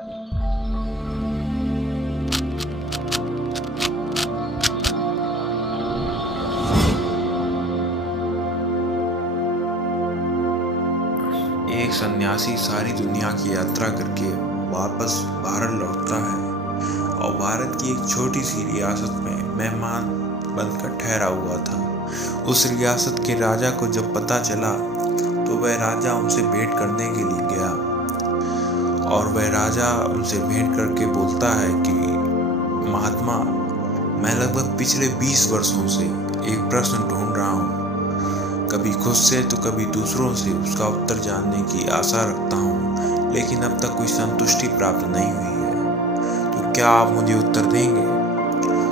एक सन्यासी सारी दुनिया की यात्रा करके वापस भारत लौटता है और भारत की एक छोटी सी रियासत में मेहमान बनकर ठहरा हुआ था। उस रियासत के राजा को जब पता चला तो वह राजा उनसे भेंट करने के लिए गया और वह राजा उनसे भेंट करके बोलता है कि महात्मा, मैं लगभग पिछले 20 वर्षों से एक प्रश्न ढूंढ रहा हूँ। कभी खुद से तो कभी दूसरों से उसका उत्तर जानने की आशा रखता हूँ, लेकिन अब तक कोई संतुष्टि प्राप्त नहीं हुई है। तो क्या आप मुझे उत्तर देंगे?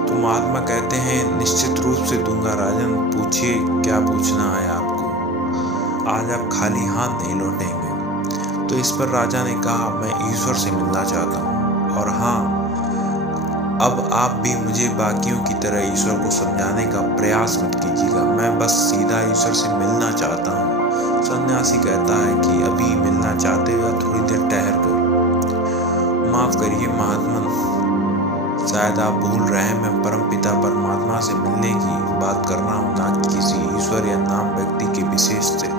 तो महात्मा कहते हैं, निश्चित रूप से दूंगा राजन, पूछिए क्या पूछना है आपको। आज आप खाली हाथ नहीं लौटेंगे। तो इस पर राजा ने कहा, मैं ईश्वर से मिलना चाहता हूँ, और हाँ, अब आप भी मुझे बाकियों की तरह ईश्वर को समझाने का प्रयास मत कीजिएगा। मैं बस सीधा ईश्वर से मिलना चाहता हूँ। सन्यासी कहता है कि अभी मिलना चाहते हो या थोड़ी देर ठहर कर? माफ करिए महात्मन, शायद आप भूल रहे हैं, मैं परमपिता परमात्मा से मिलने की बात कर रहा हूँ, ना कि किसी ईश्वर या नाम व्यक्ति के विशेष से।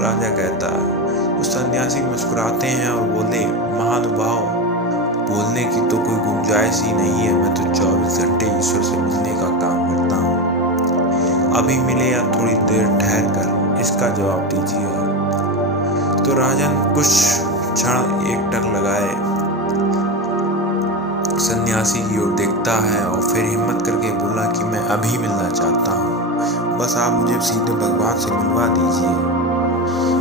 राजा कहता है। तो सन्यासी मुस्कुराते हैं और बोले, महानुभाव, बोलने की तो कोई गुंजाइश ही नहीं है। मैं तो 24 घंटे ईश्वर से मिलने का काम करता हूँ। अभी मिले या थोड़ी देर ठहर कर, इसका जवाब दीजिए। तो राजन कुछ क्षण एकटक लगाए सन्यासी की ओर देखता है और फिर हिम्मत करके बोला कि मैं अभी मिलना चाहता हूँ। बस आप मुझे सीधे भगवान से मिलवा दीजिए।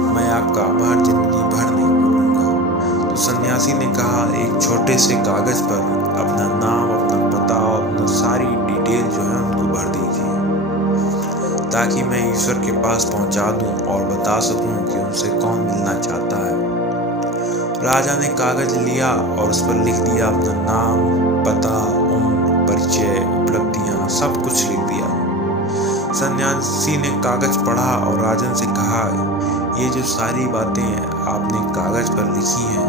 मैं आपका आभार जिंदगी भर नहीं भूलूंगा। तो सन्यासी ने कहा, एक छोटे से कागज पर अपना नाम, अपना पता और अपना सारी डिटेल जो है उनको भर दीजिए, ताकि मैं ईश्वर के पास पहुंचा दूं और बता सकूं कि उनसे कौन मिलना चाहता है। राजा ने कागज लिया और उस पर लिख दिया अपना नाम, पता, उम्र, परिचय, उपलब्धियां, सब कुछ लिख दिया। सन्यासी ने कागज पढ़ा और राजन से कहा, ये जो सारी बातें आपने कागज पर लिखी हैं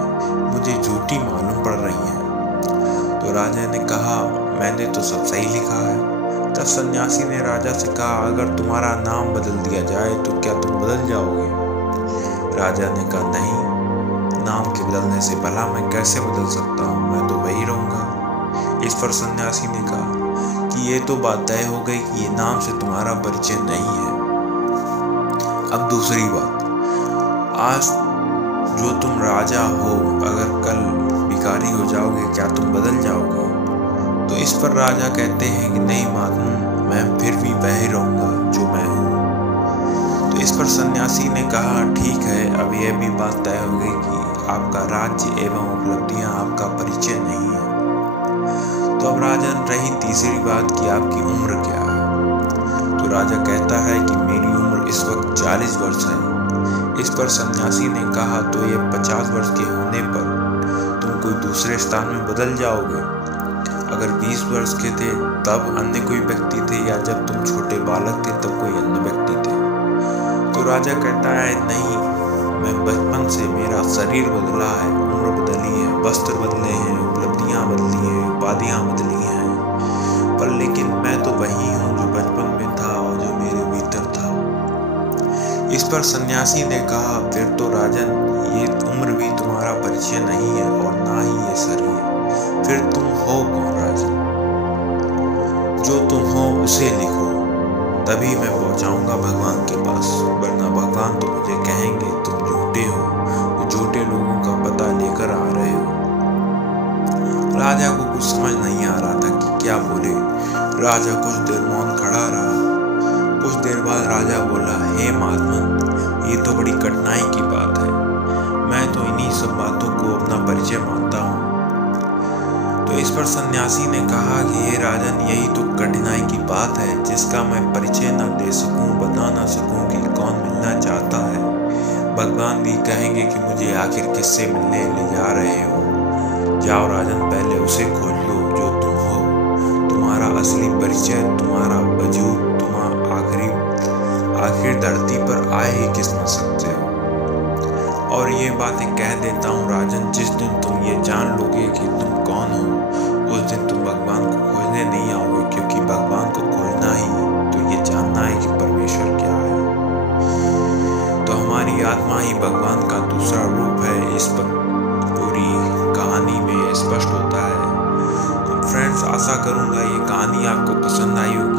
मुझे झूठी मालूम पड़ रही हैं। तो राजा ने कहा, मैंने तो सब सही लिखा है। तब सन्यासी ने राजा से कहा, अगर तुम्हारा नाम बदल दिया जाए तो क्या तुम बदल जाओगे? राजा ने कहा, नहीं, नाम के बदलने से भला मैं कैसे बदल सकता हूँ, मैं तो वही रहूँगा। इस पर सन्यासी ने कहा कि ये तो बात तय हो गई कि ये नाम से तुम्हारा परिचय नहीं है। अब दूसरी बात, आज जो तुम राजा हो, अगर कल भिखारी हो जाओगे, क्या तुम बदल जाओगे? तो इस पर राजा कहते हैं कि नहीं महात्मा, मैं फिर भी वही रहूँगा जो मैं हूँ। तो इस पर सन्यासी ने कहा, ठीक है, अब यह भी बात तय हो गई कि आपका राज्य एवं उपलब्धियां आपका परिचय नहीं है। तो अब राजन रही तीसरी बात कि आपकी उम्र क्या है। तो राजा कहता है कि मेरी उम्र इस वक्त 40 वर्ष है। इस पर सन्यासी ने कहा, तो ये 50 वर्ष के होने पर तुम कोई दूसरे स्थान में बदल जाओगे? अगर 20 वर्ष के थे तब अन्य कोई व्यक्ति थे, या जब तुम छोटे बालक थे तब कोई अन्य व्यक्ति थे? तो राजा कहता है, नहीं, मैं बचपन से मेरा शरीर बदला है, उम्र बदली है, वस्त्र बदले हैं, उपलब्धियां बदली हैं, उपाधियां बदली हैं, पर लेकिन मैं तो वही हूँ जो बचपन में था और जो मेरे भीतर था। इस पर सन्यासी ने कहा, फिर तो राजन ये उम्र भी तुम्हारा परिचय नहीं है और ना ही ये शरीर। फिर तुम हो कौन राजन? जो तुम हो उसे लिखो, तभी मैं पहुंचाऊंगा भगवान के पास, वरना भगवान तो मुझे कहेंगे तुम झूठे हो, झूठे लोगों का पता लेकर आ रहे हो। राजा को कुछ समझ नहीं आ रहा था कि क्या बोले। राजा कुछ देर मौन खड़ा रहा। कुछ देर बाद राजा बोला, हे महात्मन, ये तो बड़ी कठिनाई की बात है। मैं तो इन्हीं सब बातों को अपना परिचय मानता हूँ। तो इस पर सन्यासी ने कहा कि हे राजन, यही तो कठिनाई की बात है, जिसका मैं परिचय न दे सकूं, बता न सकूं कि कौन मिलना चाहता है। भगवान भी कहेंगे कि मुझे आखिर किससे मिलने ले जा रहे हो। जाओ राजन, पहले उसे खोज लो जो तुम हो, तुम्हारा असली परिचय, तुम्हारा वजूद, आखिर धरती पर आए ही किस न सकते हो। और ये बातें कह देता हूँ राजन, जिस दिन तुम ये जान लोगे कि तुम कौन हो, उस दिन तुम भगवान को खोजने नहीं आओगे, क्योंकि भगवान को खोजना ही तो ये जानना है कि परमेश्वर क्या है। तो हमारी आत्मा ही भगवान का दूसरा रूप है, इस पर पूरी कहानी में स्पष्ट होता है। तो फ्रेंड्स, आशा करूँगा ये कहानी आपको पसंद आई होगी।